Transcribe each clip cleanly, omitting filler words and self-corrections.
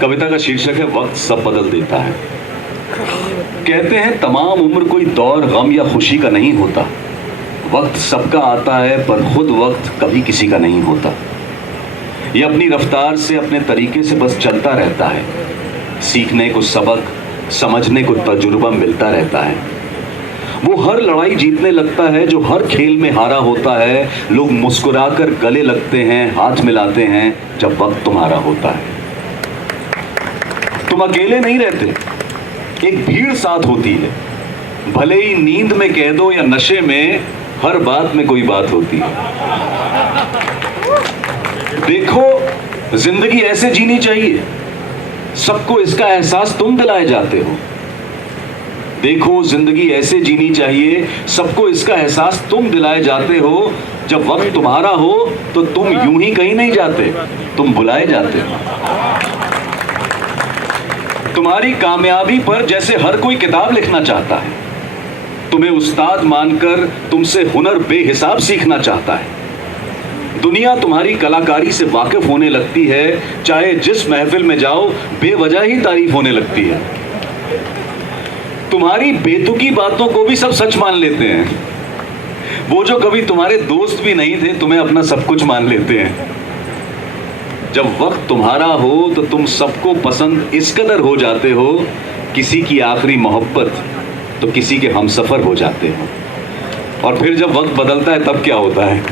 कविता का शीर्षक है वक्त सब बदल देता है। कहते हैं तमाम उम्र कोई दौर गम या खुशी का नहीं होता। वक्त सबका आता है पर खुद वक्त कभी किसी का नहीं होता। ये अपनी रफ्तार से अपने तरीके से बस चलता रहता है। सीखने को सबक, समझने को तजुर्बा मिलता रहता है। वो हर लड़ाई जीतने लगता है जो हर खेल में हारा होता है। लोग मुस्कुराकर गले लगते हैं, हाथ मिलाते हैं जब वक्त तुम्हारा होता है। तुम अकेले नहीं रहते, एक भीड़ साथ होती है। भले ही नींद में कह दो या नशे में, हर बात में कोई बात होती है। देखो जिंदगी ऐसे जीनी चाहिए, सबको इसका एहसास तुम दिलाए जाते हो। देखो जिंदगी ऐसे जीनी चाहिए, सबको इसका एहसास तुम दिलाए जाते हो। जब वक्त तुम्हारा हो तो तुम यूं ही कहीं नहीं जाते, तुम बुलाए जाते हो। तुम्हारी कामयाबी पर जैसे हर कोई किताब लिखना चाहता है, तुम्हें उस्ताद मानकर तुमसे हुनर बेहिसाब सीखना चाहता है। दुनिया तुम्हारी कलाकारी से वाकिफ होने लगती है, चाहे जिस महफिल में जाओ बेवजह ही तारीफ होने लगती है। तुम्हारी बेतुकी बातों को भी सब सच मान लेते हैं। वो जो कभी तुम्हारे दोस्त भी नहीं थे, तुम्हें अपना सब कुछ मान लेते हैं। जब वक्त तुम्हारा हो तो तुम सबको पसंद इस कदर हो जाते हो, किसी की आखिरी मोहब्बत तो किसी के हमसफर हो जाते हो। और फिर जब वक्त बदलता है तब क्या होता है?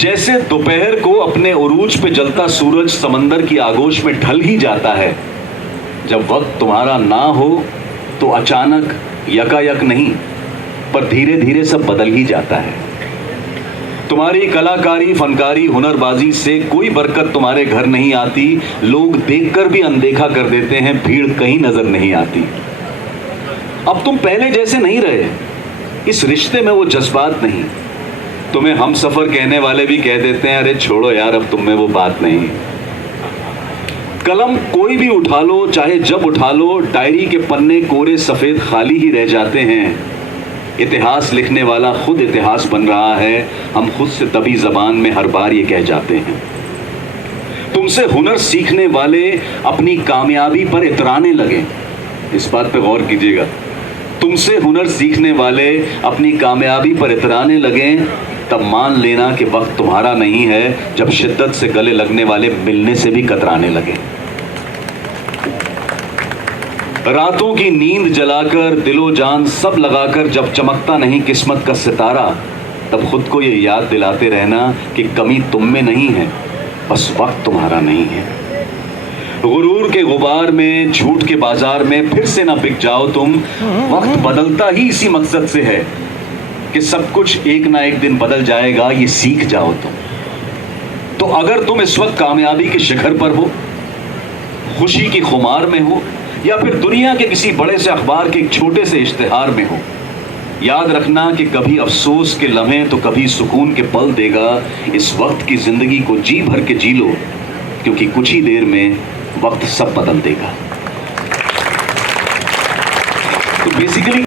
जैसे दोपहर को अपने उरूज पे जलता सूरज समंदर की आगोश में ढल ही जाता है। जब वक्त तुम्हारा ना हो तो अचानक यकायक नहीं, पर धीरे धीरे सब बदल ही जाता है। तुम्हारी कलाकारी, फनकारी, हुनरबाजी से कोई बरकत तुम्हारे घर नहीं आती। लोग देखकर भी अनदेखा कर देते हैं, भीड़ कहीं नजर नहीं आती। अब तुम पहले जैसे नहीं रहे, इस रिश्ते में वो जज्बात नहीं। तुम्हें हम सफर कहने वाले भी कह देते हैं, अरे छोड़ो यार, अब तुम में वो बात नहीं। कलम कोई भी उठा लो, चाहे जब उठा लो, डायरी के पन्ने कोरे सफेद खाली ही रह जाते हैं। इतिहास लिखने वाला खुद इतिहास बन रहा है, हम खुद से तभी जबान में हर बार ये कह जाते हैं। तुमसे हुनर सीखने वाले अपनी कामयाबी पर इतराने लगे, इस बात पे गौर कीजिएगा। तुमसे हुनर सीखने वाले अपनी कामयाबी पर इतराने लगे, तब मान लेना कि वक्त तुम्हारा नहीं है। जब शिद्दत से गले लगने वाले मिलने से भी कतराने लगे। रातों की नींद जलाकर, दिलो जान सब लगाकर जब चमकता नहीं किस्मत का सितारा, तब खुद को ये याद दिलाते रहना कि कमी तुम में नहीं है, बस वक्त तुम्हारा नहीं है। गुरूर के गुबार में, झूठ के बाजार में फिर से ना बिक जाओ तुम। वक्त बदलता ही इसी मकसद से है कि सब कुछ एक ना एक दिन बदल जाएगा, ये सीख जाओ तुम। तो अगर तुम इस वक्त कामयाबी के शिखर पर हो, खुशी की खुमार में हो, या फिर दुनिया के किसी बड़े से अखबार के एक छोटे से इश्तिहार में हो, याद रखना कि कभी अफसोस के लम्हे तो कभी सुकून के पल देगा। इस वक्त की जिंदगी को जी भर के जी लो, क्योंकि कुछ ही देर में वक्त सब बदल देगा। तो बेसिकली